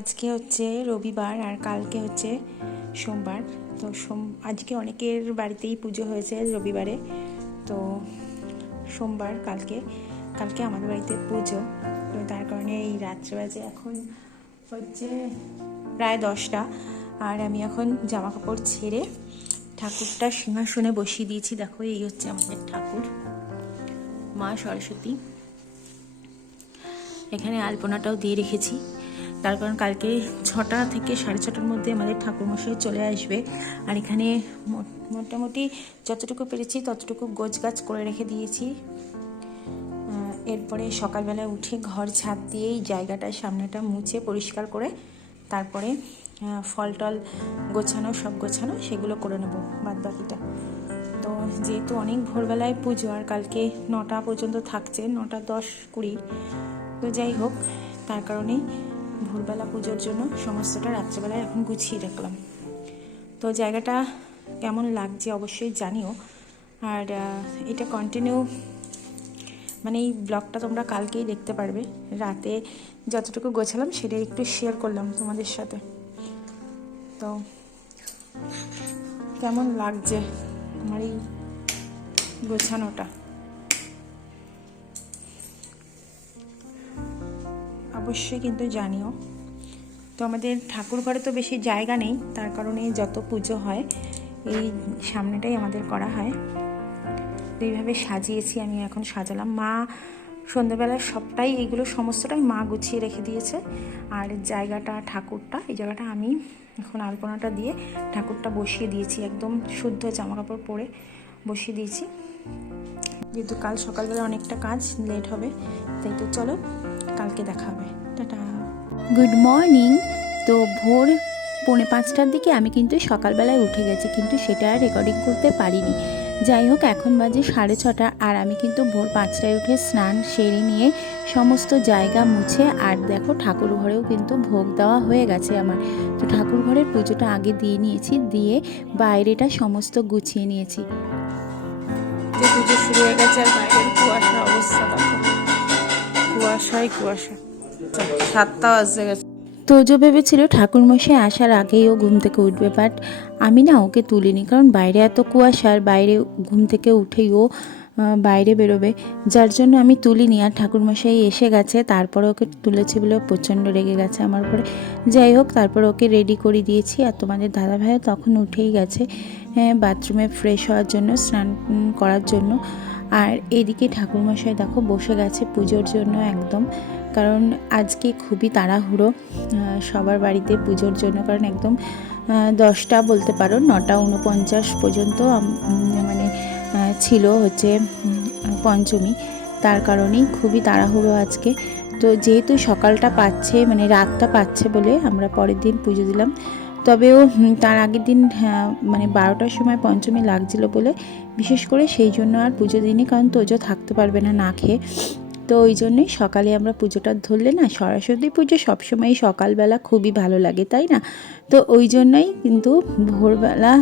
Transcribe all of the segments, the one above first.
আজকে হচ্ছে রবিবার আর কালকে হচ্ছে সোমবার। তো আজকে অনেকের বাড়িতেই পুজো হয়েছে রবিবারে, তো সোমবার কালকে আমাদের বাড়িতে পুজো। তো তার কারণে এই রাত্রে বাজে এখন হচ্ছে প্রায় 10টা, আর আমি এখন জামা কাপড় ছেড়ে ঠাকুরটা সিংহাসনে বসিয়ে দিয়েছি। দেখো, এই হচ্ছে আমাদের ঠাকুর, মা সরস্বতী। এখানে আলপনাটাও দিয়ে রেখেছি, তার কারণ কালকে 6টা থেকে 6:30টার মধ্যে আমাদের ঠাকুরমশাই চলে আসবে। আর এখানে মোটামুটি যতটুকু পেরেছি ততটুকু গোছগাছ করে রেখে দিয়েছি। এরপরে সকালবেলায় উঠে ঘর ঝাঁপ দিয়ে এই জায়গাটার সামনেটা মুছে পরিষ্কার করে তারপরে ফল টল সব গোছানো সেগুলো করে নেব বাদ বাকিটা। তো যেহেতু অনেক ভোরবেলায় পুজো আর কালকে 9টা পর্যন্ত থাকছে, 9টা 10, 20, তো যাই হোক, তার কারণেই ভোরবেলা পুজোর জন্য সমস্তটা রাত্রেবেলায় এখন গুছিয়ে রাখলাম। তো জায়গাটা কেমন লাগছে অবশ্যই জানিও। আর এটা কন্টিনিউ মানে এই ব্লগটা তোমরা কালকেই দেখতে পারবে। রাতে যতটুকু গোছালাম সেটাই একটু শেয়ার করলাম তোমাদের সাথে। তো কেমন লাগছে আমার এই গোছানোটা অবশ্যই কিন্তু জানিও। তো আমাদের ঠাকুর ঘরে তো বেশি জায়গা নেই, তার কারণে যত পুজো হয় এই সামনেটাই আমাদের করা হয়। তো এইভাবে সাজিয়েছি, আমি এখন সাজালাম। মা সন্ধ্যাবেলা সবটাই এইগুলো সমস্তটাই মা গুছিয়ে রেখে দিয়েছে। আর জায়গাটা ঠাকুরটা, এই জায়গাটা আমি এখন আলপনাটা দিয়ে ঠাকুরটা বসিয়ে দিয়েছি, একদম শুদ্ধ জামা কাপড় পরে বসিয়ে দিয়েছি, যেহেতু কাল সকালবেলা অনেকটা কাজ লেট হবে। তাই তো চলো, কালকে দেখা হবে। Tata, good morning. তো ভোর 4:45টার দিকে আমি কিন্তু সকালবেলায় উঠে গেছি, কিন্তু সেটা আর রেকর্ডিং করতে পারিনি। যাই হোক, এখন বাজে 6:30, আর আমি কিন্তু ভোর 5টায় উঠে স্নান সেরে নিয়ে সমস্ত জায়গা মুছে, আর দেখো ঠাকুর ঘরেও কিন্তু ভোগ দেওয়া হয়ে গেছে আমার। তো ঠাকুর ঘরের পুজোটা আগে দিয়ে নিয়েছি, দিয়ে বাইরেটা সমস্ত গুছিয়ে নিয়েছি। পুজো শুরু হয়ে গেছে, আর বাইরের কুয়াশা অবস্থা দেখো, কুয়াশাই কুয়াশা। 7টা বাজে গেছে। তোজো ভেবেছিল ঠাকুরমশাই আসার আগেই ও ঘুম থেকে উঠবে, বাট আমি না ওকে তুলিনি, কারণ বাইরে এত কুয়াশা, আর বাইরে ঘুম থেকে উঠেই ও বাইরে বেরোবে, যার জন্য আমি তুলিনি। আর ঠাকুরমশাই এসে গেছে, তারপরে ওকে তুলেছে বলে প্রচণ্ড রেগে গেছে আমার উপরে। যাই হোক, তারপর ওকে রেডি করে দিয়েছি। আর তোমাদের দাদাভাইও তখন উঠেই গেছে বাথরুমে ফ্রেশ হওয়ার জন্য, স্নান করার জন্য। আর এদিকে ঠাকুরমশাই দেখো বসে গেছে পুজোর জন্য একদম, কারণ আজকে খুবই তাড়াহুড়ো সবার বাড়িতে পুজোর জন্য, কারণ একদম 10টা বলতে পারো, 9:49 পর্যন্ত মানে ছিল হচ্ছে পঞ্চমী, তার কারণেই খুবই তাড়াহুড়ো আজকে। তো যেহেতু সকালটা পাচ্ছে, মানে রাতটা পাচ্ছে বলে আমরা পরের দিন পুজো দিলাম। তবেও তার আগের দিন মানে 12টার সময় পঞ্চমী লাগছিল বলে বিশেষ করে সেই জন্য আর পুজো দিইনি, কারণ তোজো থাকতে পারবে না খেয়ে। তো ওই জন্যই সকালে আমরা পুজোটা ধরলে না, সরস্বতী পুজো সবসময়ই সকালবেলা খুবই ভালো লাগে, তাই না? তো ওই জন্যই কিন্তু ভোরবেলা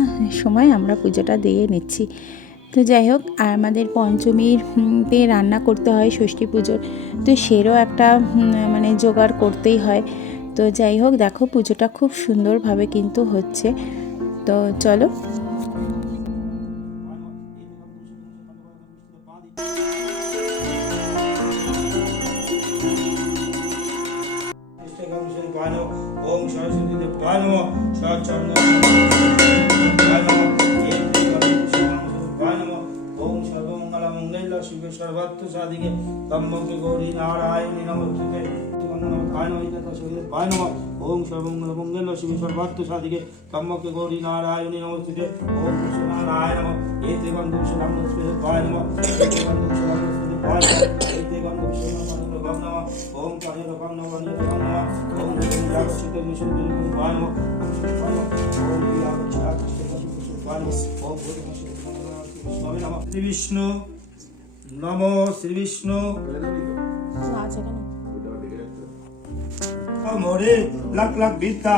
সময় আমরা পুজোটা দিয়ে নিচ্ছি। তো যাই হোক, আর আমাদের পঞ্চমীতে রান্না করতে হয় ষষ্ঠী পুজোর, তো সেরও একটা মানে জোগাড় করতেই হয়। তো যাই হোক, দেখো পুজোটা খুব সুন্দরভাবে কিন্তু হচ্ছে। তো চলো। ওম সরস্বতী দেবায় নমঃ। সচরণ ওম সর্বমঙ্গল মঙ্গল শিবে সর্বার্থ সাধিকে তম্বকে গৌরী নারায়ণী নমস্তুতে। ওম সর্বমঙ্গল মঙ্গল শিবে সর্বার্থ সাধিকে তম্বকে গৌরী নারায়ণী নমস্তুতে। ওম নারায়ণ নমঃ। এতে গন্ধ সুরাম নমস্তুতে নমঃ। এতে গন্ধ সুরাম নমস্তুতে নমঃ। এতে গন্ধ সুরাম নমঃ। ওম কারে রকম নমঃ। ওম জাগরিত মিশন বিলকুল নমঃ। ওম বিরাজমান ওম শ্রী বিষ্ণু নমো শ্রী বিষ্ণু। মোরে লাখ লাখ বিদ্যা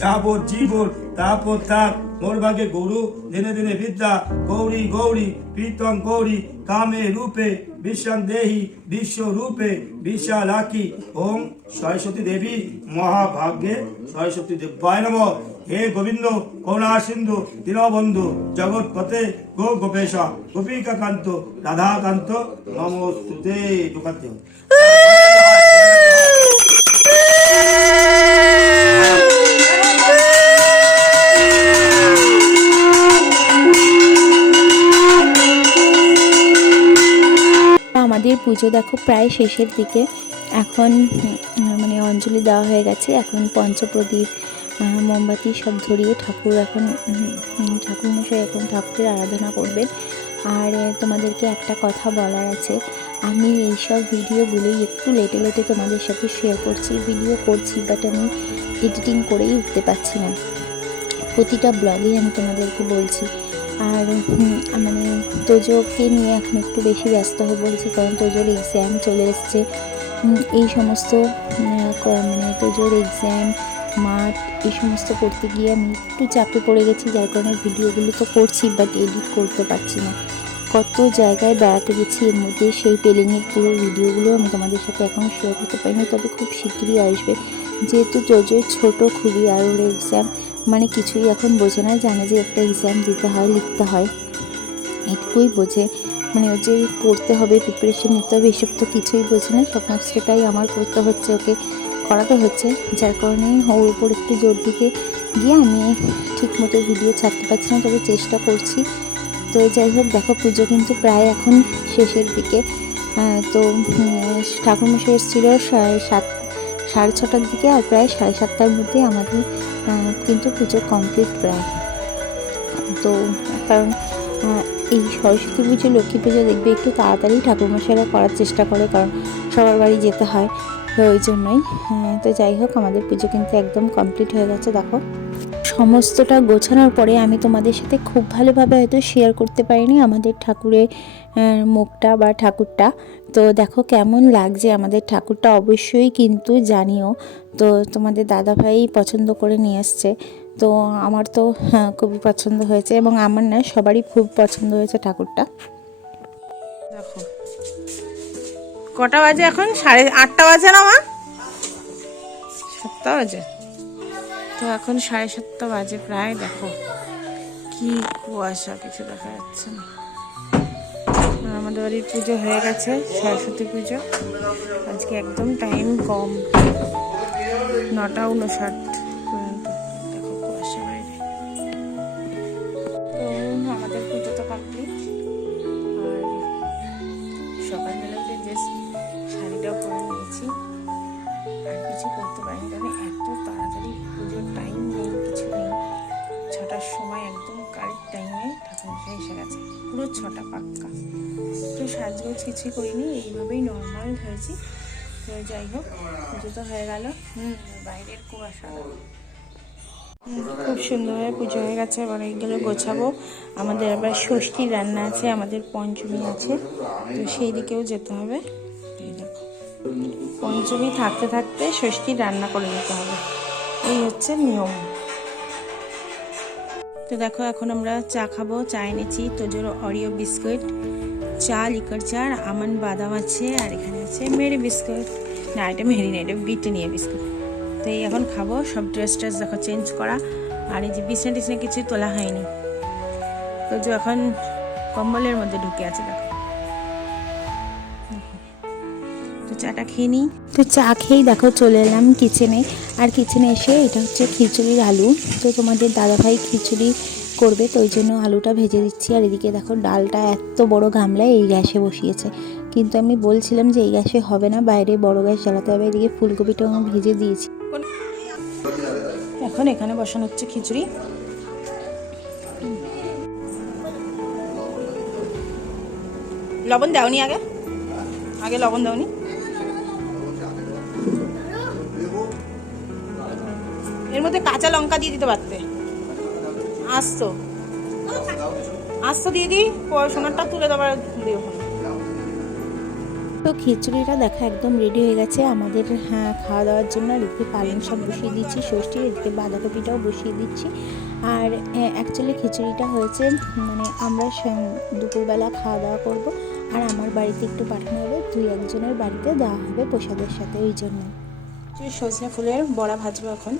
যাবো জীবন তাপর থাক মোর ভাগে গরু দিনে দিনে বিদ্যা গৌরী গৌরী প্রীতম গৌরী কামে রূপে विश्वं देहि विश्वरूपे विशालाकी ओम सरस्वती देवी महाभाग्ये सरस्वती देवाय नमः। हे गोविंद करुणा सिंधु दीनबंधु जगतपते गो गोपेश गोपिका कांत राधा कांत नमोस्तुते। আমাদের পুজো দেখো প্রায় শেষের দিকে, এখন মানে অঞ্জলি দেওয়া হয়ে গেছে, এখন পঞ্চপ্রদীপ মোমবাতি সব ধরিয়ে ঠাকুর এখন ঠাকুরমশাই এখন ঠাকুরের আরাধনা করবেন। আর তোমাদেরকে একটা কথা বলার আছে, আমি এইসব ভিডিওগুলোই একটু লেটে লেটে তোমাদের সাথে শেয়ার করছি, ভিডিও করছি, বাট আমি এডিটিং করেই উঠতে পারছি না। প্রতিটা ব্লগেই আমি তোমাদেরকে বলছি। আর মানে তোজোকে নিয়ে এখন একটু বেশি ব্যস্ত হয়ে বলছি, কারণ তোজোর এক্সাম চলে এসছে। এই সমস্ত মানে তোজোর এক্সাম মাঠ এই সমস্ত করতে গিয়ে আমি একটু চাপে পড়ে গেছি, যার কারণে ভিডিওগুলো তো করছি বাট এডিট করতে পারছি না। কত জায়গায় বেড়াতে গেছি, এর মধ্যে সেই পেলিংয়ের পুরো ভিডিওগুলো আমি তোমাদের সাথে এখন শেয়ার করতে পারিনি, তবে খুব শীঘ্রই আসবে। যেহেতু তোজো ছোট খুবই, আর ওর এক্সাম মানে কিছুই এখন বোঝে না, জানে যে একটা এক্সাম দিতে হয়, লিখতে হয়, এটুকুই বোঝে। মানে ও যে পড়তে হবে, প্রিপারেশন নিতে হবে, এসব তো কিছুই বোঝে না। সমস্তটাই আমার করতে হচ্ছে, ওকে করাতে হচ্ছে, যার কারণে ওর উপর একটু জোর দিকে গিয়ে আমি ঠিকমতো ভিডিও ছাড়তে পারছি না, তবে চেষ্টা করছি। তো যাই হোক, দেখো পুজো কিন্তু প্রায় এখন শেষের দিকে। তো ঠাকুরমশাই এসেছিলো 6:30টার দিকে, আর প্রায় 7:30টার মধ্যে আমাদের কিন্তু পুজো কমপ্লিট প্রায়। তো কারণ এই সরস্বতী পুজো, লক্ষ্মী পুজো দেখবে একটু তাড়াতাড়ি ঠাকুরমশাইরা করার চেষ্টা করে, কারণ সবার বাড়ি যেতে হয়, তো ওই জন্যই। তো যাই হোক, আমাদের পুজো কিন্তু একদম কমপ্লিট হয়ে গেছে। দেখো সমস্তটা গোছানোর পরে আমি তোমাদের সাথে খুব ভালোভাবে হয়তো শেয়ার করতে পারিনি আমাদের ঠাকুরের মুখটা বা ঠাকুরটা। তো দেখো কেমন লাগছে আমাদের ঠাকুরটা, অবশ্যই কিন্তু জানিও। তো তোমাদের দাদাভাই পছন্দ করে নিয়ে এসছে, তো আমার তো খুবই পছন্দ হয়েছে, এবং আমার না সবারই খুব পছন্দ হয়েছে ঠাকুরটা। দেখো কটা বাজে এখন, 8:30 বাজে না মা? 7টা বাজে। তো এখন 7:30 বাজে প্রায়। দেখো কি কুয়াশা, কিছু দেখা যাচ্ছে না। আমাদের বাড়ির পুজো হয়ে গেছে, সরস্বতী পুজো আজকে একদম টাইম কম, 9:59 পর্যন্ত। দেখো কুয়াশা বাইরে। তো আমাদের পুজো তো কমপ্লিট। আর সকালবেলাতে জাস্ট শাড়িটাও পরে নিয়েছি, আর কিছু করতে পারিনি, কারণ এত তাড়াতাড়ি পুজোর টাইম নেই, কিছু নেই। 6টার সময় একদম কারেক্ট টাইমে ঠাকুরমশাই এসে গেছে, পুরো 6টা পাক্কা। তো সাজগোজ কিছুই করিনি, এইভাবেই নর্মাল হয়েছি। তো যাই হোক, পুজো তো হয়ে গেল। বাইরের কুয়াশা খুব সুন্দরভাবে পুজো হয়ে গেছে। এবার এইগুলো গোছাবো। আমাদের আবার ষষ্ঠীর রান্না আছে, আমাদের পঞ্চমী আছে, তো সেই দিকেও যেতে হবে। এই দেখো, পঞ্চমী থাকতে থাকতে ষষ্ঠীর রান্না করে নিতে হবে, এই হচ্ছে নিয়ম। তো দেখো এখন আমরা চা খাবো। চা এনেছি তোজোর অরিও বিস্কুট, চা, লিকার চা, আর আমন্ড বাদাম আছে, আর এখানে আছে মেরি বিস্কুট। না, এটা মেরি না, এটা ব্রিটানিয়া বিস্কুট। তো এই এখন খাবো। সব ড্রেস দেখো চেঞ্জ করা, আর এই যে বিছনা টিছনা কিছু তোলা হয়নি। তো যে এখন কম্বলের মধ্যে ঢুকে আছে। দেখো, তো চাটা খেয়ে নিই। তো চা খেয়েই দেখো চলে এলাম কিচেনে। আর কিচেনে এসে এটা হচ্ছে খিচুড়ির আলু। তো তোমাদের দাদাভাই খিচুড়ি করবে, তো ওই জন্য আলুটা ভেজে দিচ্ছি। আর এদিকে দেখো ডালটা এত বড় গামলায় এই গ্যাসে বসিয়েছে, কিন্তু আমি বলছিলাম যে এই গ্যাসে হবে না, বাইরে বড় গ্যাস জ্বালাতে হবে। এদিকে ফুলকপিটাও আমি ভেজে দিয়েছি। এখন এখানে বসানো হচ্ছে খিচুড়ি। লবণ দাওনি আগে, আগে লবণ দাওনি। এর মধ্যে কাঁচা লঙ্কা দিয়ে দিতে পারতে। আস্ত দিয়ে দিই, সোনারটা তুলে দেবার দিও। তো খিচুড়িটা দেখা একদম রেডি হয়ে গেছে আমাদের খাওয়া দাওয়ার জন্য। আর এদিকে পালং শাক বসিয়ে দিচ্ছি ষষ্ঠী, এদিকে বাঁধাকপিটাও বসিয়ে দিচ্ছি। আর অ্যাকচুয়ালি খিচুড়িটা হয়েছে মানে আমরা দুপুরবেলা খাওয়া দাওয়া করব, আর আমার বাড়িতে একটু পাঠানো হবে, 2-1 জনের বাড়িতে দেওয়া হবে প্রসাদের সাথে, ওই জন্য। সজনে ফুলের বড়া ভাজবো এখন।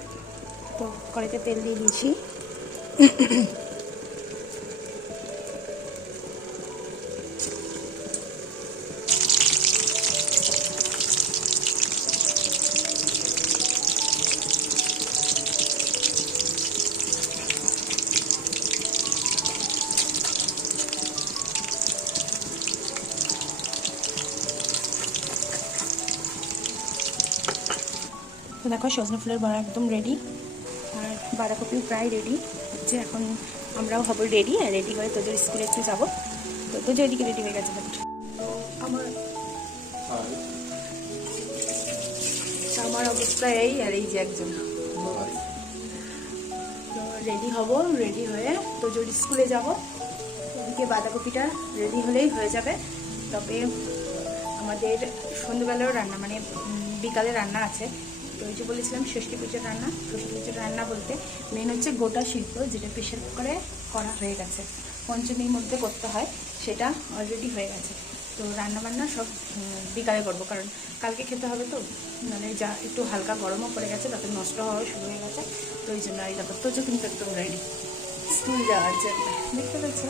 তো কড়াইতে তেল দিয়ে দিয়েছি। তো দেখো সজনে ফুলের বড়া একদম রেডি, আর বাঁধাকপিও প্রায় রেডি হচ্ছে। এখন আমরাও হব রেডি, আর রেডি হয়ে তোদের স্কুলে একটু যাবো। তো তোদের এদিকে রেডি হয়ে গেছে, বাট আমার অবস্থা এই, আর এই যে একজন রেডি হব, রেডি হয়ে তোদের স্কুলে যাব। ওদিকে বাঁধাকপিটা রেডি হলেই হয়ে যাবে। তবে আমাদের সন্ধ্যেবেলাও রান্না, মানে বিকালে রান্না আছে। তো ওই যে বলেছিলাম ষষ্ঠী পুজোর রান্না। ষষ্ঠী পুজোর রান্না বলতে মেন হচ্ছে গোটা সিদ্ধ, যেটা প্রেশার কুকারে করা হয়ে গেছে, পঞ্চমীর মধ্যে করতে হয়, সেটা অলরেডি হয়ে গেছে। তো রান্নাবান্না সব বিকালে করবো, কারণ কালকে খেতে হবে। তো মানে যা একটু হালকা গরমও পড়ে গেছে, তাতে নষ্ট হওয়া শুরু হয়ে গেছে। তো ওই জন্য এই ব্যাপার। তো কিন্তু একদম রেডি স্কুল যাওয়ার জন্য, দেখতে পাচ্ছ,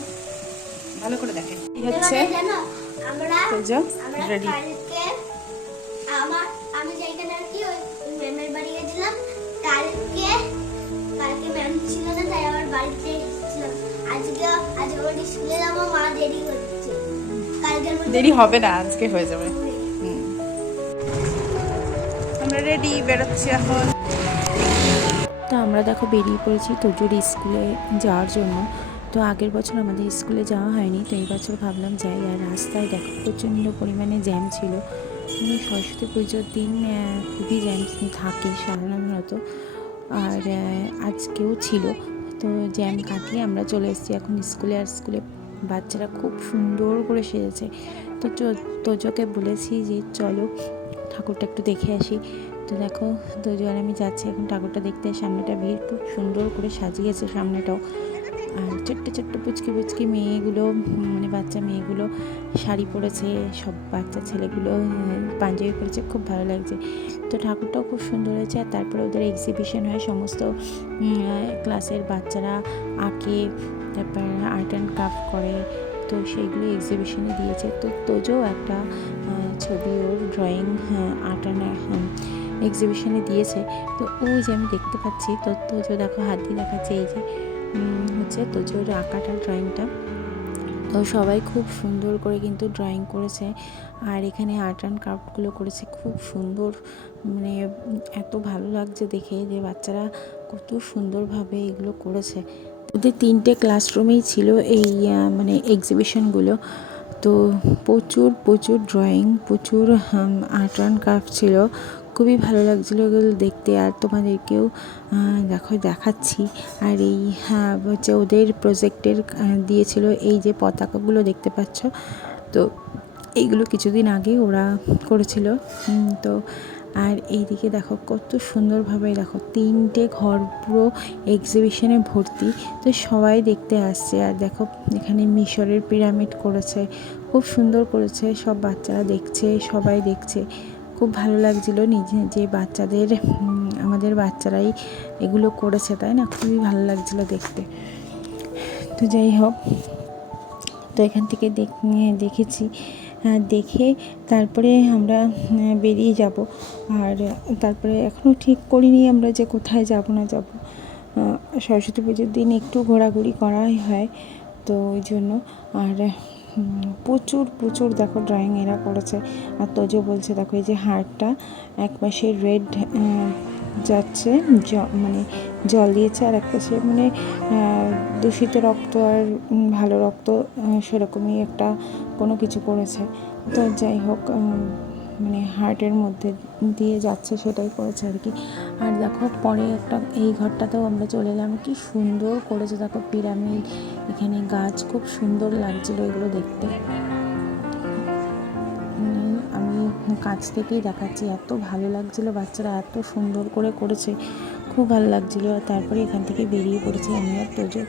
ভালো করে দেখেন কি হচ্ছে। রেডি। আমি যেখানে আর কি ওই ম্যামের বাড়ি গেছিলাম কালকে ম্যাম ছিল না, তাই আমার বাড়িতে এসেছিলাম। আজকে ওর স্কুলে যাবো, মা দেরি হচ্ছে। দেরি হবে না, আজকে হয়ে যাবে। আমরা রেডি, বেরোচ্ছি এখন। তো আমরা দেখো বেরিয়ে পড়েছি তোজোর স্কুলে যাওয়ার জন্য। তো আগের বছর আমাদের স্কুলে যাওয়া হয়নি, তো এই বছর ভাবলাম যাই। আর রাস্তায় দেখো প্রচণ্ড পরিমাণে জ্যাম ছিল। মানে সরস্বতী পুজোর দিন খুবই জ্যাম থাকে সাধারণত, আর আজকেও ছিল। তো জ্যাম কাটিয়ে আমরা চলে এসেছি এখন স্কুলে। আর স্কুলে বাচ্চারা খুব সুন্দর করে সেজেছে। তো তোজোকে বলেছি যে চলো ঠাকুরটা একটু দেখে আসি। তো দেখো তোজো আর আমি যাচ্ছি এখন ঠাকুরটা দেখতে। সামনেটা ভিড়, খুব সুন্দর করে সাজিয়েছে সামনেটাও। আর ছোট্ট ছোট্ট পুচকি মেয়েগুলো, মানে বাচ্চা মেয়েগুলো শাড়ি পরেছে, সব বাচ্চা ছেলেগুলো পাঞ্জাবি পরেছে, খুব ভালো লাগছে। তো ঠাকুরটাও খুব সুন্দর হয়েছে। আর তারপরে ওদের এক্সিবিশন হয়, সমস্ত ক্লাসের বাচ্চারা আঁকে, তারপর আর্ট অ্যান্ড ক্রাফট করে। তো সেইগুলো এক্সিবিশনে দিয়েছে। তো তোজো একটা ছবি, ওর ড্রয়িং আর্ট অ্যান্ড এক্সিবিশনে দিয়েছে। তো ওই যে আমি দেখতে পাচ্ছি, তো তোজো দেখো হাত দিয়ে দেখাচ্ছে, এই যে হচ্ছে তোজোর আঁকাটা, ড্রয়িংটা। তো সবাই খুব সুন্দর করে কিন্তু ড্রয়িং করেছে। আর এখানে আর্ট অ্যান্ড ক্রাফটগুলো করেছে খুব সুন্দর, মানে এত ভালো লাগছে দেখে যে বাচ্চারা কত সুন্দরভাবে এগুলো করেছে। ওদের 3টে ক্লাসরুমেই ছিল এই মানে এক্সিবিশনগুলো। তো প্রচুর ড্রয়িং, প্রচুর আর্ট অ্যান্ড ক্রাফট ছিল। খুবই ভালো লাগছিলো এগুলো দেখতে। আর তোমাদেরকেও দেখাচ্ছি। আর এই হচ্ছে ওদের প্রজেক্টের দিয়েছিল এই যে পতাকাগুলো দেখতে পাচ্ছ। তো এইগুলো কিছুদিন আগে ওরা করেছিল। তো আর এইদিকে দেখো কত সুন্দরভাবে, দেখো 3টে ঘর পুরো এক্সিবিশনে ভর্তি। তো সবাই দেখতে আসছে। আর দেখো এখানে মিশরের পিরামিড করেছে, খুব সুন্দর করেছে। সব বাচ্চারা দেখছে, সবাই দেখছে, খুব ভালো লাগছিলো নিজে যে বাচ্চাদের, আমাদের বাচ্চারাই এগুলো করেছে, তাই না? খুবই ভালো লাগছিলো দেখতে। তো যাই হোক, তো এখান থেকে দেখেছি, দেখে তারপরে আমরা বেরিয়ে যাব। আর তারপরে এখনও ঠিক করিনি আমরা যে কোথায় যাব না যাব। সরস্বতী পুজোর দিন একটু ঘোরাঘুরি করাই হয়, তো ওই জন্য। আর প্রচুর দেখো ড্রয়িং এরা করেছে। আর তোজো বলছে দেখো এই যে হাড়টা এক পাশে রেড যাচ্ছে, মানে জল দিয়েছে, আর এক পাশে মানে দূষিত রক্ত আর ভালো রক্ত, সেরকমই একটা কোনো কিছু করেছে। তো যাই হোক, মানে হার্টের মধ্যে দিয়ে যাচ্ছে সেটাই করেছে আর কি। আর দেখো পরে একটা এই ঘরটাতেও আমরা চলে এলাম, কি সুন্দর করেছে দেখো পিরামিড, এখানে গাছ, খুব সুন্দর লাগছিলো এগুলো দেখতে। আমি কাছ থেকেই দেখাচ্ছি, এত ভালো লাগছিলো, বাচ্চারা এত সুন্দর করে করেছে, খুব ভালো লাগছিলো। আর তারপরে এখান থেকে বেরিয়ে পড়েছি আমি আর তোজো।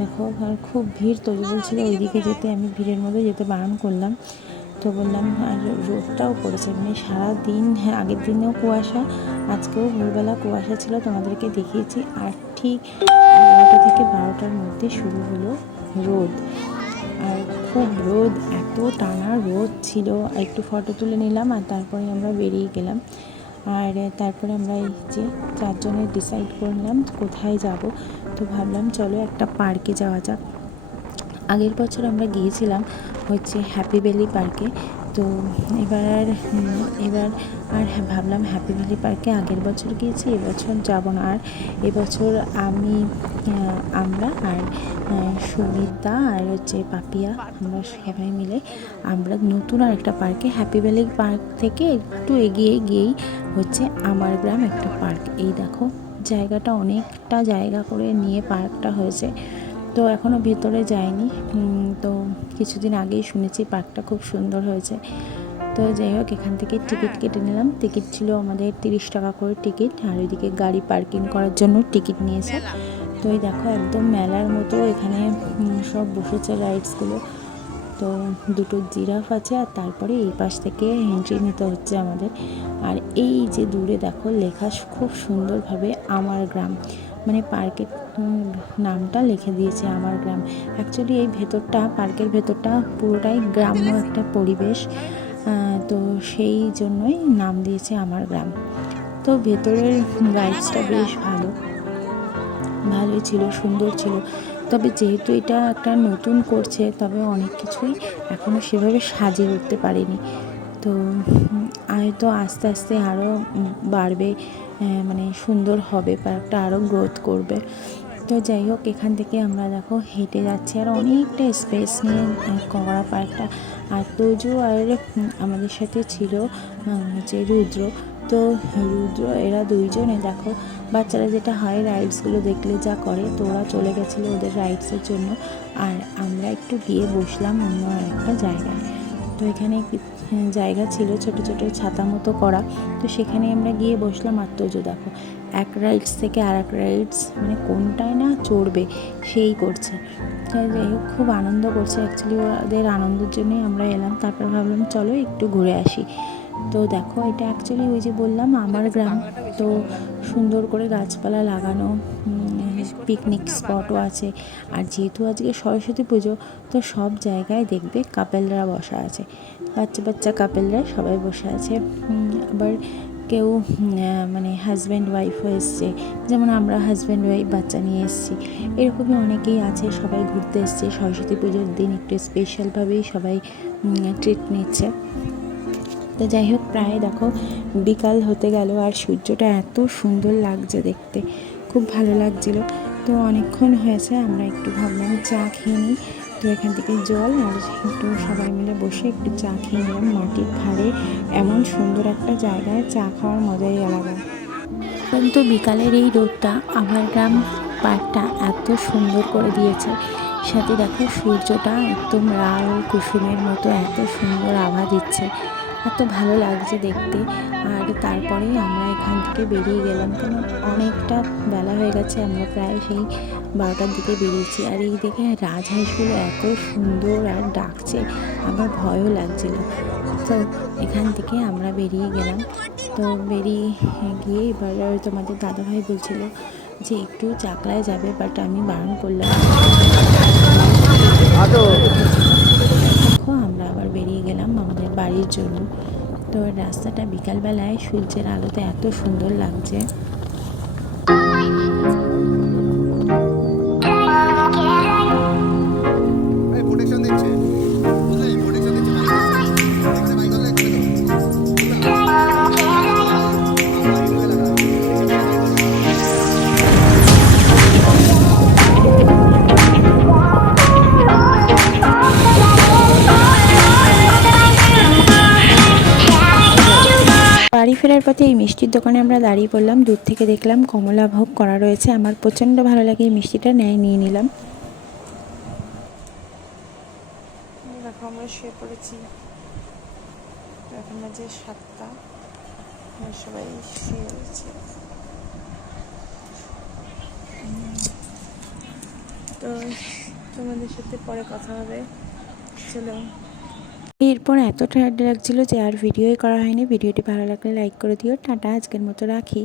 দেখো আর খুব ভিড়, তোজো বলছিল ওইদিকে যেতে, আমি ভিড়ের মধ্যে যেতে বারণ করলাম। তো বললাম, আর রোদটাও পড়েছে, মানে সারাদিন, হ্যাঁ আগের দিনেও কুয়াশা, আজকেও ভোরবেলা কুয়াশা ছিল, তোমাদেরকে দেখিয়েছি। আর ঠিক 11টা থেকে 12টার মধ্যে শুরু হলো রোদ, আর খুব রোদ, এত টানা রোদ ছিল। একটু ফটো তুলে নিলাম আর তারপরে আমরা বেরিয়ে গেলাম। আর তারপরে আমরা এই যে 4 জনে ডিসাইড করে নিলাম কোথায় যাব। তো ভাবলাম চলো একটা পার্কে যাওয়া যাক। আগের বছর আমরা গিয়েছিলাম হচ্ছে হ্যাপি ভ্যালি পার্কে। তো এবার আর ভাবলাম হ্যাপি ভ্যালি পার্কে আগের বছর গিয়েছি, এবছর যাব না। আর এবছর আমরা আর সুমিতা আর হচ্ছে পাপিয়া, আমরা সবাই মিলে আমরা নতুন আর একটা পার্কে, হ্যাপি ভ্যালি পার্ক থেকে একটু এগিয়ে গিয়েই হচ্ছে আমার গ্রাম একটা পার্ক। এই দেখো জায়গাটা অনেকটা জায়গা করে নিয়ে পার্কটা হয়েছে। তো এখনও ভেতরে যাইনি, তো কিছুদিন আগেই শুনেছি পার্কটা খুব সুন্দর হয়েছে। তো যাই হোক, এখান থেকে টিকিট কেটে নিলাম। টিকিট ছিল আমাদের 30 টাকা করে টিকিট, আর ওইদিকে গাড়ি পার্কিং করার জন্য টিকিট নিয়েছে। তো এই দেখো একদম মেলার মতো এখানে সব বসেছে রাইডসগুলো। তো দুটো জিরাফ আছে, আর তারপরে এই পাশ থেকে এন্ট্রি নিতে হচ্ছে আমাদের। আর এই যে দূরে দেখো লেখা খুব সুন্দরভাবে আমার গ্রাম, মানে পার্কের নামটা লিখে দিয়েছে আমার গ্রাম। অ্যাকচুয়ালি এই ভেতরটা, পার্কের ভেতরটা পুরোটাই গ্রাম্য একটা পরিবেশ, তো সেই জন্যই নাম দিয়েছে আমার গ্রাম। তো ভেতরের রাইডসটা বেশ ভালোই ছিল, সুন্দর ছিল। তবে যেহেতু এটা একটা নতুন করছে, তবে অনেক কিছুই এখনও সেভাবে সাজিয়ে উঠতে পারেনি। তো হয়তো আস্তে আস্তে আরও বাড়বে, মানে সুন্দর হবে পার্কটা, আরও গ্রোথ করবে। তো যাই হোক, এখান থেকে আমরা দেখো হেঁটে যাচ্ছি, আর অনেকটা স্পেস নিয়ে করা পার্কটা। আর তোজো আর আমাদের সাথে ছিল যে রুদ্র। তো রুদ্র, এরা দুইজনে দেখো, বাচ্চারা যেটা হয় রাইডসগুলো দেখলে যা করে, তো ওরা চলে গেছিলো ওদের রাইডসের জন্য। আর আমরা একটু গিয়ে বসলাম অন্য আরেকটা জায়গায়। তো এখানে জায়গা ছিল ছোট ছোট ছাতা মতো করা, তো সেখানে আমরা গিয়ে বসলাম। আর তোজো দেখো এক রাইডস থেকে আর এক রাইডস, মানে কোনটায় না চড়বে সেই করছে। তাই যাই হোক, খুব আনন্দ করছে। অ্যাকচুয়ালি ওদের আনন্দের জন্যই আমরা এলাম। তারপর ভাবলাম চলো একটু ঘুরে আসি। তো দেখো এটা অ্যাকচুয়ালি ওই যে বললাম আমার গ্রাম, তো সুন্দর করে গাছপালা লাগানো, পিকনিক স্পটও আছে। আর যেহেতু আজকে সরস্বতী পুজো, তো সব জায়গায় দেখবে কাপেলরা বসা আছে, বাচ্চা বাচ্চা কাপেলরা সবাই বসে আছে। আবার কেউ মানে হাজব্যান্ড ওয়াইফও এসছে, যেমন আমরা হাজব্যান্ড ওয়াইফ বাচ্চা নিয়ে এসেছি, এরকমই অনেকেই আছে। সবাই ঘুরতে এসছে সরস্বতী পুজোর দিন, একটু স্পেশালভাবেই সবাই ট্রিট নিচ্ছে। তো যাই হোক, প্রায় দেখো বিকাল হতে গেল, আর সূর্যটা এত সুন্দর লাগছে দেখতে, খুব ভালো লাগছিল। তো অনেকক্ষণ হয়েছে, আমরা একটু ভাবলাম চা খেয়ে নিই। তো এখান থেকে জল আর একটু সবাই মিলে বসে একটু চা খেয়ে নিলাম মাটির ধারে। এমন সুন্দর একটা জায়গায় চা খাওয়ার মজাই আলাদা। কিন্তু বিকালের এই রোদটা আমার গ্রাম পার্কটা এত সুন্দর করে দিয়েছে। সাথে দেখো সূর্যটা একদম লাল কুসুমের মতো এত সুন্দর আভা দিচ্ছে, এত ভালো লাগছে দেখতে। আর তারপরেই আমরা এখান থেকে বেরিয়ে গেলাম, কেন অনেকটা বেলা হয়ে গেছে, আমরা প্রায় সেই 12টার দিকে বেরিয়েছি। আর এই দিকে রাজহাঁসগুলো এত সুন্দর আর ডাকছে, আমার ভয়ও লাগছিল। তো এখান থেকে আমরা বেরিয়ে গেলাম। তো বেরিয়ে গিয়ে এবার তোমাদের দাদাভাই বলছিল যে একটু চাকলায় যাবে, বাট আমি বারণ করলাম। দেখো আমরা আবার বেরিয়ে গেলাম আমাদের বাড়ির জন্য। তো রাস্তাটা বিকালবেলায় সূর্যের আলোতে এত সুন্দর লাগছে। বাড়ি ফেরার পথে এই মিষ্টির দোকানে আমরা দাঁড়িয়ে পড়লাম। দূর থেকে দেখলাম কমলা ভোগ করা রয়েছে, আমার প্রচণ্ড ভালো লাগে এই মিষ্টিটা, নিয়ে নিলাম। দেখো আমরা শুয়ে পড়েছি, এখন বাজে 7টা, সবাই শুয়ে রয়েছে। তো তোমাদের সাথে পরে কথা হবে, চলো। এরপর এত টায়ার্ড লাগছিলো যে আর ভিডিওই করা হয়নি। ভিডিওটি ভালো লাগলে লাইক করে দিও। টাটা, আজকের মতো রাখি।